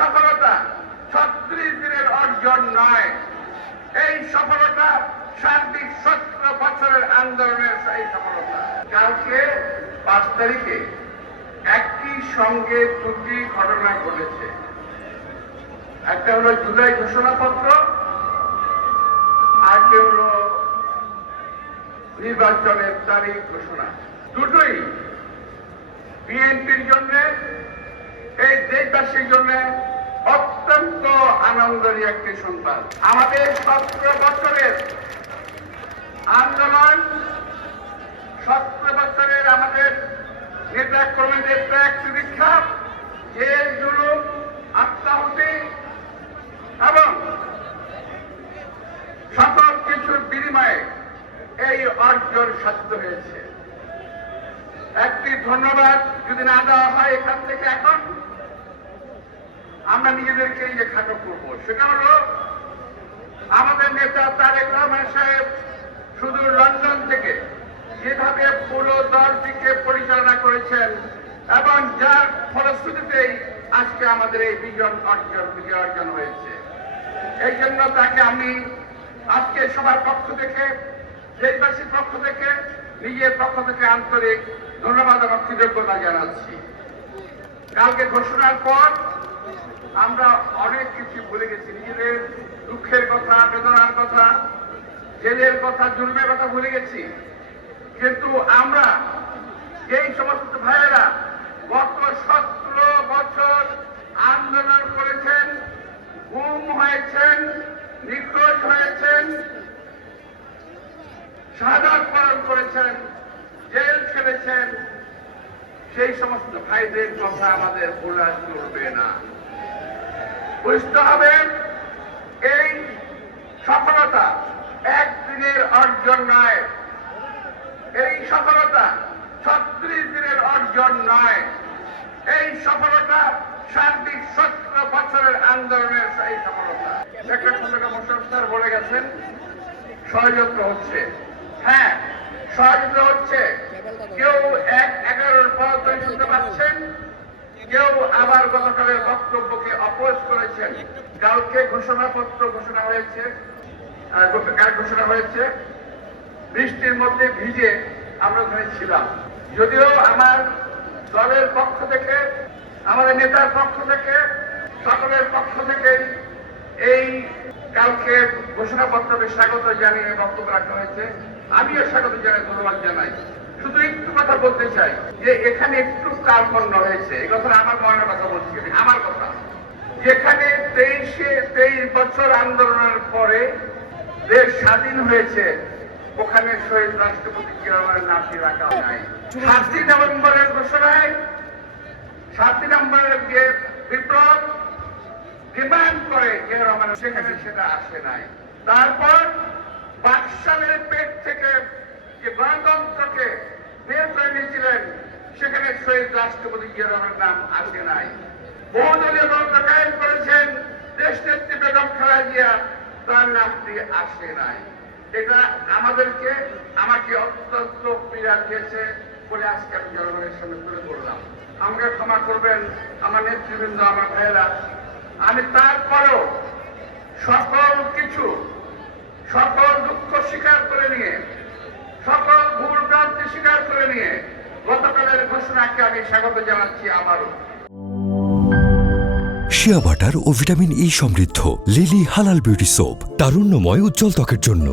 সফলতা 36 দিনের অর্জন নয়, এই সফলতা সার্বিক 17 বছরের আন্দোলনের এই সফলতা। কালকে 5 তারিখে একই সঙ্গে দুটি ঘটনা ঘটেছে। একটা হলো জুলাই ঘোষণাপত্র, আরেকটি হলো নির্বাচনের তারিখ ঘোষণা। দুটোই বিএনপির জন্য, এই দেশবাসীর জন্য অত্যন্ত আনন্দের একটি সংবাদ। আমাদের 17 বছরের আন্দোলন, 17 বছরের আমাদের নেতা কর্মীদের ত্যাগ তিতিক্ষা, জেল জুলুম, আত্মাহুতি এবং সকল কিছুর বিনিময়ে এই অর্জন সাধিত হয়েছে। একটি ধন্যবাদ যদি না দেওয়া হয় এখান থেকে, এখন আমরা নিজেদেরকে নিজে খাটো করবো। সেটা হলো আমাদের নেতা তারেক রহমান সাহেব শুধু লন্ডন থেকে যেভাবে পুরো দলটিকে পরিচালনা করেছেন এবং যার ফলশ্রুতিতেই আজকে আমাদের এই বিজয় অর্জন হয়েছে। এই জন্য তাকে আমি আজকে সবার পক্ষ থেকে, দেশবাসীর পক্ষ থেকে, নিজের পক্ষ থেকে আন্তরিক ধন্যবাদ এবং কৃতজ্ঞতা জানাচ্ছি। কালকে ঘোষণার পর আমরা অনেক কিছু ভুলে গেছি। নিজেদের দুঃখের কথা, বেদনার কথা, জেলের কথা, জুলুমের কথা ভুলে গেছি। কিন্তু আমরা এই সমস্ত ভাইয়েরা গত 17 বছর আন্দোলন করেছেন, গুম হয়েছেন, নিখোঁজ হয়েছেন, শাহাদাত বরণ করেছেন, জেল খেলেছেন, সেই সমস্ত ভাইদের কথা আমাদের ভোলা চলবে না। বুঝতে হবে এই সফলতা একদিনের অর্জন নয়, এই সফলতা 36 দিনের অর্জন নয়, এই সফলতা সার্বিক 17 বছরের আন্দোলনের এই সফলতা। একটা কথা মোশাররফ স্যার বলে গেছেন, ষড়যন্ত্র হচ্ছে। হ্যাঁ, ষড়যন্ত্র হচ্ছে। কেউ 11-11 পদত্যাগ শুনতে পাচ্ছেন, কেউ আবার গতকালের বক্তব্যকে অপোজ করেছেন। কালকে ঘোষণাপত্র ঘোষণা হয়েছে, বৃষ্টির মধ্যে ভিজে আমরা ওখানে ছিলাম। যদিও আমার দলের পক্ষ থেকে, আমাদের নেতার পক্ষ থেকে, সকলের পক্ষ থেকে এই কালকে ঘোষণাপত্রকে স্বাগত জানিয়ে বক্তব্য রাখা হয়েছে। আমিও স্বাগত জানাই, ধন্যবাদ জানাই। শুধু একটু কথা বলতে চাই যে এখানে একটু কার্পণ্য হয়েছে। এই কথাটা আমার মনের কথা বলছি, আমার কথা। যেখানে 23 বছর আন্দোলনের পরে দেশ স্বাধীন হয়েছে, ওখানে শহীদ রাষ্ট্রপতি জিয়া রহমানের নামটি রাখা নাই। 7 নভেম্বরের ঘোষণায়, 7 নভেম্বরের যে বিপ্লব ডিমান্ড করে জিয়া রহমান, সেখানে সেটা আসে নাই। তারপর বাকশালের পেট থেকে যে গণতন্ত্রকে বের করে নিয়েছিলেন, সেখানে শহীদ রাষ্ট্রপতি জিয়া রহমানের নাম আসে নাই। বহুদলীয় গণতন্ত্র কায়েম করেছেন দেশ নেত্রী বেগম খালেদা জিয়া, তার নামটি আসে নাই। এটা আমাকে অত্যন্ত পীড়া দিয়েছে বলে আজকে আমি জনগণের সামনে তুলে ধরলাম। আমাকে ক্ষমা করবেন আমার নেতৃবৃন্দ, আমার ভাইয়েরা। আমি তারপরেও সকল দুঃখ স্বীকার করে নিয়ে, সকল ভুল ভ্রান্তি স্বীকার করে নিয়ে গতকালের ঘোষণাকে আমি স্বাগত জানাচ্ছি আবারও। শিয়া বাটার ও ভিটামিন ই সমৃদ্ধ লিলি হালাল বিউটি সোপ, তারুণ্যময় উজ্জ্বল ত্বকের জন্য।